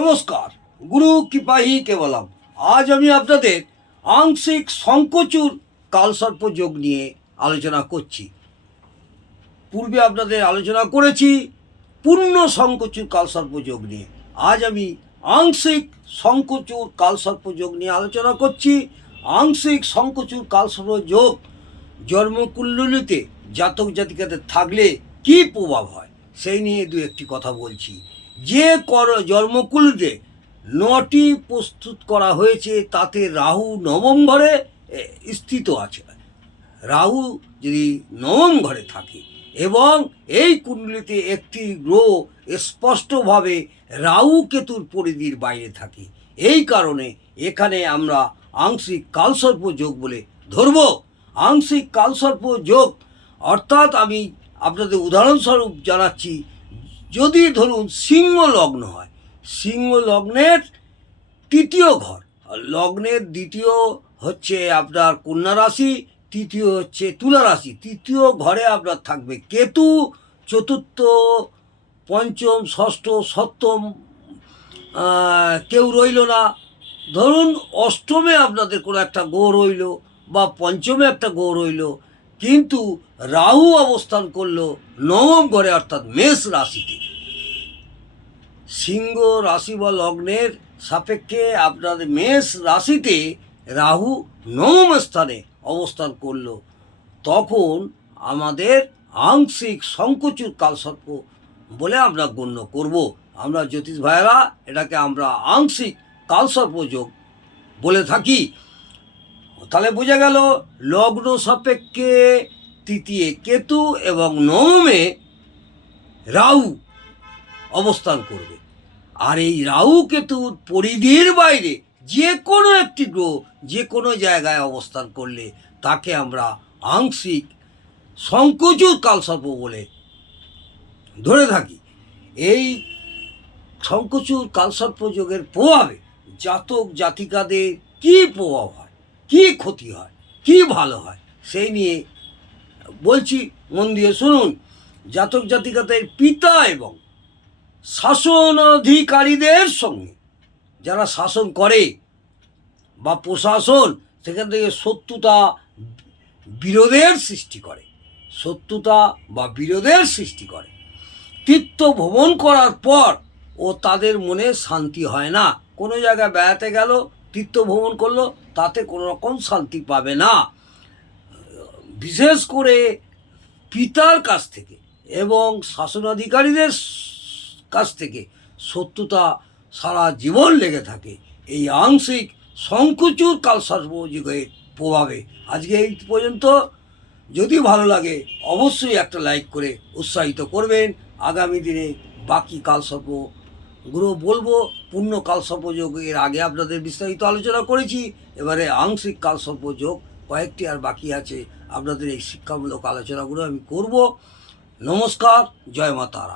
নমস্কার, গুরু কৃপাহি কেবলম। আজ আমি আপনাদের আংশিক সংকোচুর কালসর্প যোগ নিয়ে আলোচনা করছি। পূর্বে আপনাদের আলোচনা করেছি পূর্ণ সংকোচুর কালসর্প যোগ নিয়ে। আজ আমি আংশিক সংকোচুর কালসর্প যোগ নিয়ে আলোচনা করছি। আংশিক সংকোচুর কালসর্প যোগ জন্মকুণ্ডলিতে জাতক জাতিকাদের থাকলে কি প্রভাব হয় সেই নিয়ে দু একটি কথা বলছি। যে জন্মকুণ্ডলিতে 9টি প্রস্তুত করা হয়েছে তাতে রাহু নবম ঘরে স্থিত আছে। রাহু যদি নবম ঘরে থাকে এবং এই কুণ্ডলিতে একটি গ্রহ স্পষ্টভাবে রাহু কেতুর পরিধির বাইরে থাকে, এই কারণে এখানে আমরা আংশিক কালসর্প যোগ বলে ধরব। আংশিক কালসর্প যোগ অর্থাৎ আমি আপনাদের উদাহরণস্বরূপ জানাচ্ছি, যদি ধরুন সিংহ লগ্ন হয়, সিংহ লগ্নের তৃতীয় ঘর, লগ্নের দ্বিতীয় হচ্ছে আপনার কন্যা রাশি, তৃতীয় হচ্ছে তুলা রাশি, তৃতীয় ঘরে আপনার থাকবে কেতু, চতুর্থ, পঞ্চম, ষষ্ঠ, সপ্তম কেউ রইল না। ধরুন অষ্টমে আপনাদের কোনো একটা গ্রহ রইল বা পঞ্চমে একটা গ্রহ রইল, কিন্তু রাহু অবস্থান করলো নবম ঘরে অর্থাৎ মেষ রাশিতে। সিংহ রাশি বা লগ্নের সাপেক্ষে আপনাদের মেষ রাশিতে রাহু নবম স্থানে অবস্থান করলো, তখন আমাদের আংশিক সংকোচুর কালসর্প বলে আমরা গণ্য করব। আমরা জ্যোতিষ ভাইয়েরা এটাকে আমরা আংশিক কালসর্প যোগ বলে থাকি। তাহলে বোঝা গেল লগ্ন সাপেক্ষে তৃতীয় কেতু এবং নবমে রাহু অবস্থান করবে। আর এই রাহু কেতুর পরিধির বাইরে যে কোনো একটি গ্রহ যে কোনো জায়গায় অবস্থান করলে তাকে আমরা আংশিক সংকোচুর কালসর্প বলে ধরে থাকি। এই সংকোচুর কালসর্প যোগের প্রভাবে জাতক জাতিকাদের কী প্রভাব হয়, কী ক্ষতি হয়, কী ভালো হয় সেই নিয়ে বলছি, মন দিয়ে শুনুন। জাতক জাতিকাদের পিতা এবং শাসনাধিকারীদের সঙ্গে যারা শাসন করে বা প্রশাসন, সেখান থেকে শত্রুতা বিরোধের সৃষ্টি করে, শত্রুতা বা বিরোধের সৃষ্টি করে। তীর্থ ভ্রমণ করার পর ও তাদের মনে শান্তি হয় না। কোনো জায়গায় বেড়াতে গেল, তীর্থ ভ্রমণ করলো, তাতে কোনো রকম শান্তি পাবে না। বিশেষ করে পিতার কাছ থেকে এবং শাসনাধিকারীদের কাছ থেকে শত্রুতা সারা জীবন লেগে থাকে এই আংশিক সংকোচুর কালসর্প যোগের প্রভাবে। আজকে এই পর্যন্ত। যদি ভালো লাগে অবশ্যই একটা লাইক করে উৎসাহিত করবেন। আগামী দিনে বাকি কালসর্পগুলো বলবো। পূর্ণ কালসর্প যোগের আগে আপনাদের বিস্তারিত আলোচনা করেছি, এবারে আংশিক কালসর্প যোগ কয়েকটি আর বাকি আছে। আপনাদের এই শিক্ষামূলক আলোচনাগুলো আমি করব। নমস্কার, জয় মা তারা।